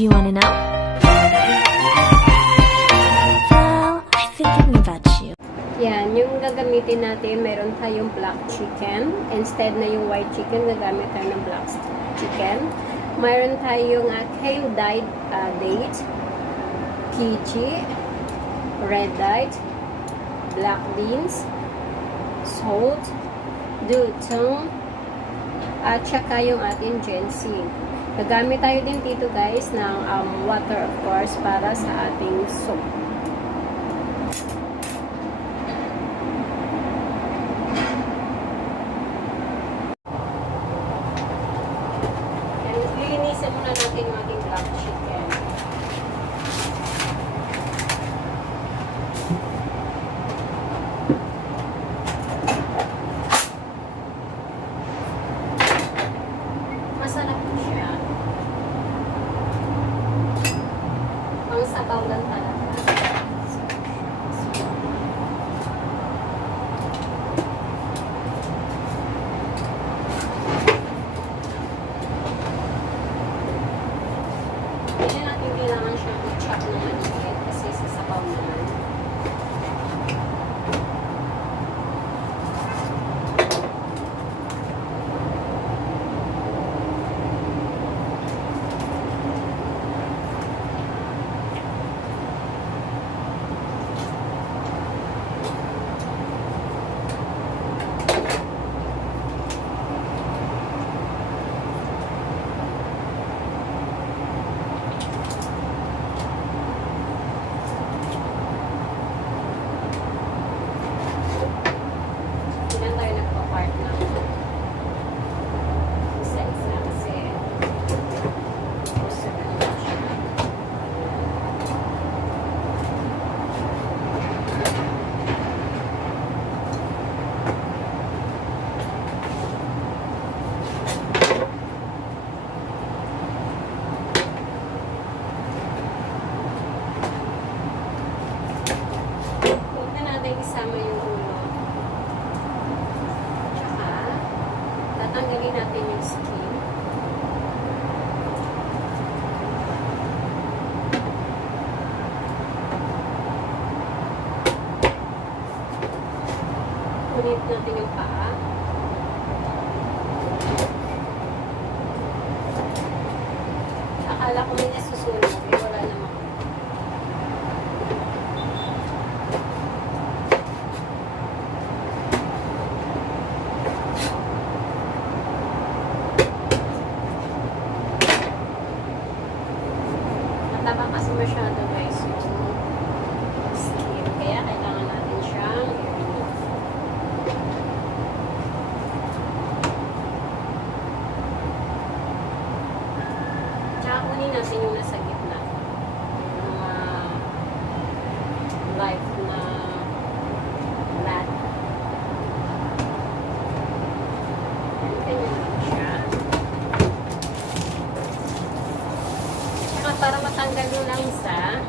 Do you wanna know? Well, I've been thinking about you. Yan, yung gagamitin natin, meron tayong black chicken. Instead na yung white chicken, gagamit tayo ng black chicken. Meron tayong kale dyed date, kimchi, red dyed, black beans, salt, dutong, at saka yung ating ginseng. Gagamit tayo din dito guys ng water of course para sa ating soup. Lilinisin muna natin yung ating black chicken. Masarap po siya. Ang sabaw lang talaga. Hindi natin kailangan siyang i-chop na maliit kasi sa sabaw naman. Ilan tayo nagpa-part ng isa-isa kasi gusto na naman siya. Huwag na natin isama yung ulo. Tsaka, tatanggalin natin yung skin. Kunit natin yung paa. Akala ko may nasusunog. Wala naman. Mataba kasi masyado guys yung skin. Kaya kailangan natin siyang i-remove. Tsaka kunin natin yung nasa gitna. Yung mga live na lat. Ganyan lang siya. Tsaka para matanggal yung langsa,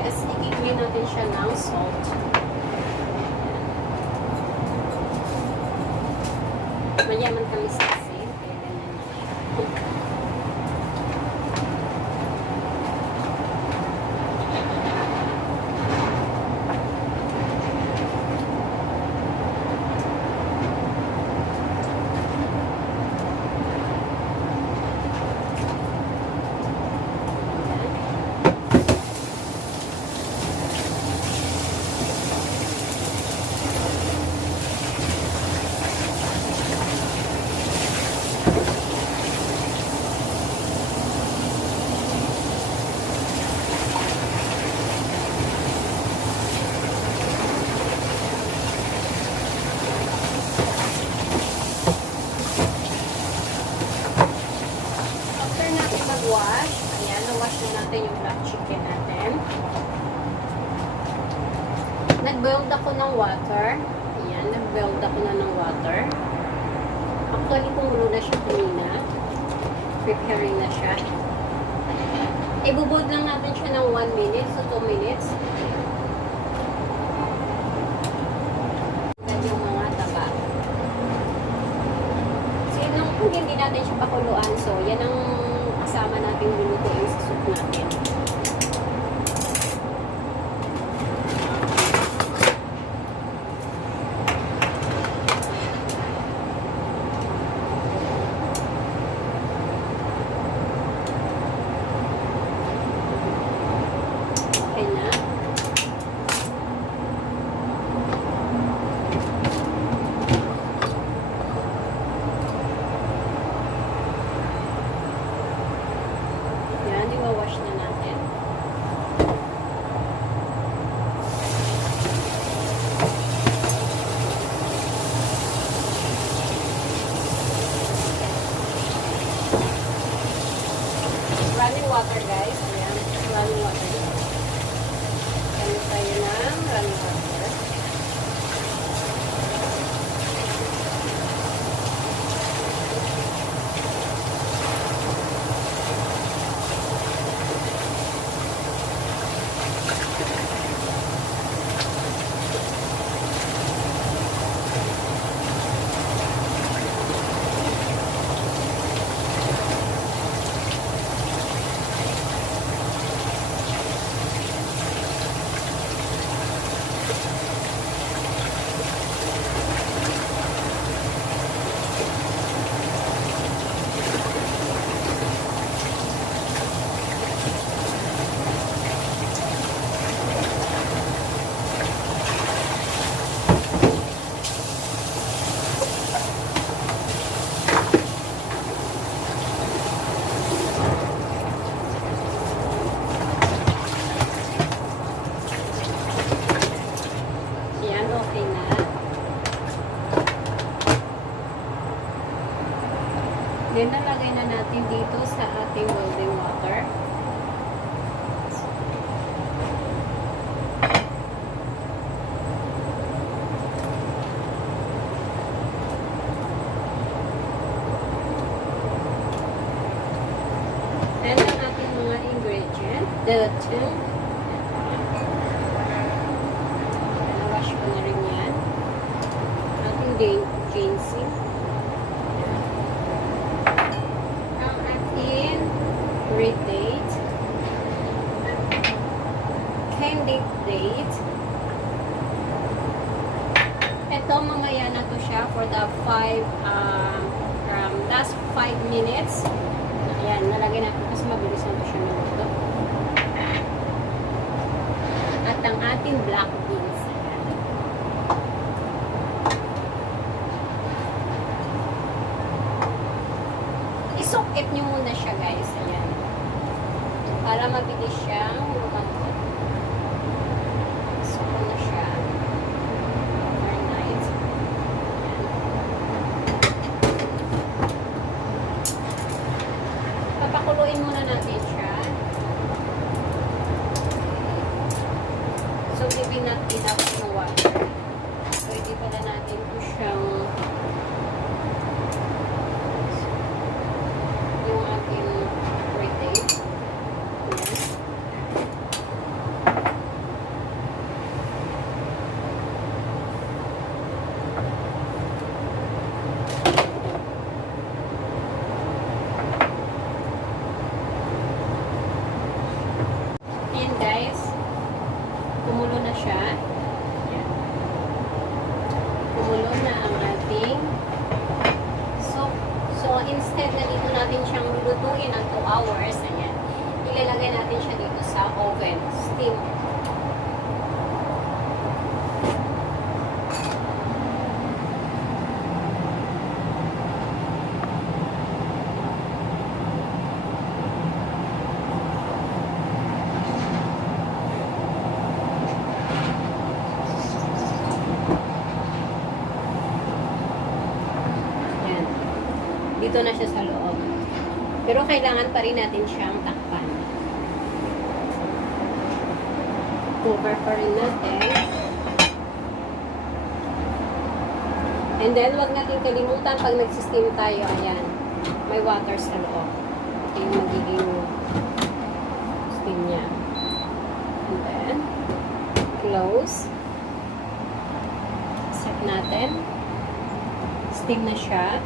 yes, ikikli natin siya ng salt. Mayaman kami sa asin, kaya ganyan lang siya. After natin mag-wash, ayan, na-wash na natin yung black chicken natin. Nag-build ako ng water. Ayan, nag-build ako na ng water. Actually, kumulo na siya kanina. Preparing na siya. Ibubod lang natin siya ng 1 minute so 2 minutes. Yan yung mga taba. So, kung hindi natin siya pakuluan, so yan ang kasama natin lulutuin sa soup natin. Okay na. Yan, i-wash na natin. Running water, guys. Ayan, running water. Kaya tayo ng running water. Yan, okay na. Then, nalagay na natin dito sa ating boiling water. Then, ang ating mga ingredient, the two. Wash ko na rin yan. Ating ginseng. Ang ating red date. Candied date. Ito, mamaya na to siya for the last 5 minutes. Ayan, nalagay natin kasi mabilis na to siya minuto. At ang ating black beans. Isukit nyo muna siya, guys. Ayan. Para mabilis siyang lumagot. Isukit na siya. Overnight. Papakuluin muna natin siya. So, maybe not enough ng water. Pwede pala natin po siyang yung ating retain. Ayan, guys. Kumulo na siya. Ayan. Kumulo na ang ating soup. So, instead na dito natin siyang lulutuin ng 2 hours, ayan, ilalagay natin siya dito sa oven. Steam. Ayan. Dito na siya sa loob. Pero kailangan pa rin natin siyang takpan. Cover pa rin natin. And then, wag natin kalimutan pag nagsisteam tayo, ayan, may water sa loob. Ito yung magiging steam niya. And then, close. Set natin. Steam na siya.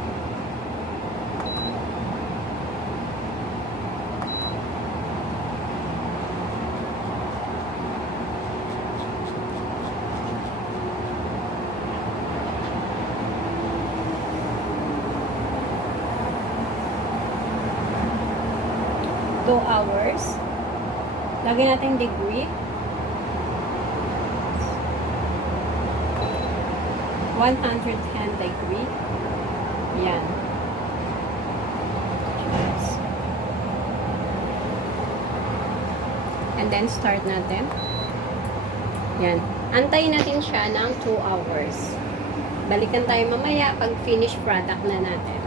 2 hours. Lagyan natin degree. 110 degree. Yan. And then, start natin. Yan. Antayin natin siya ng 2 hours. Balikan tayo mamaya pag finished product na natin.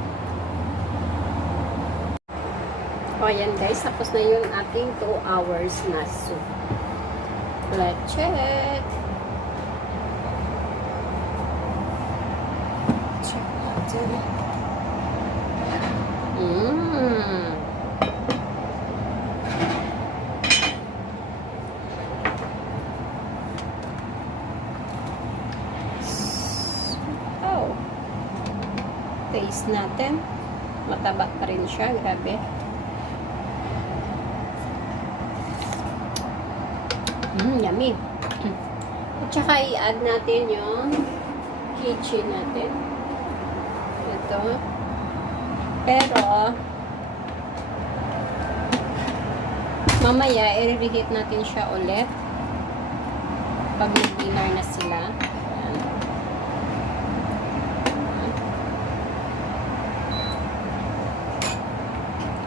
O, yan guys. Tapos na yung ating 2 hours na soup. Let's check. Check natin. Oh. Taste natin. Mataba pa rin siya. Grabe. Yummy. At saka i-add natin yung kitchen natin. Ito. Pero, mamaya, i-reheat natin siya ulit. Pag mag-dinner na sila. Ayan.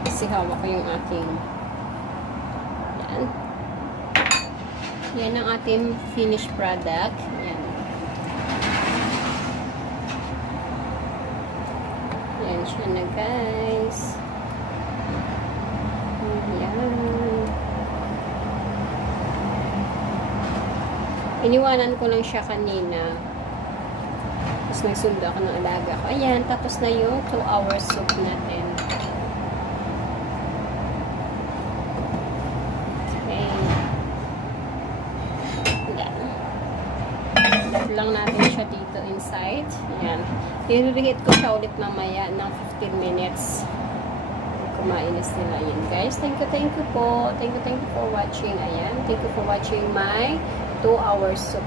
Kasi hawak ko yung aking yan. Yan ang ating finished product. Yan. Yan siya na guys. Yan. Iniwanan ko lang siya kanina. Tapos nagsundo ako ng alaga ko. Ayan, tapos na yung 2 hours soup natin. Lang natin siya dito inside. Ayan. I-reheat ko siya ulit mamaya ng 15 minutes. Kumain na sila. Ayan guys. Thank you po. Thank you for watching. Ayan. Thank you for watching my 2 hours soup.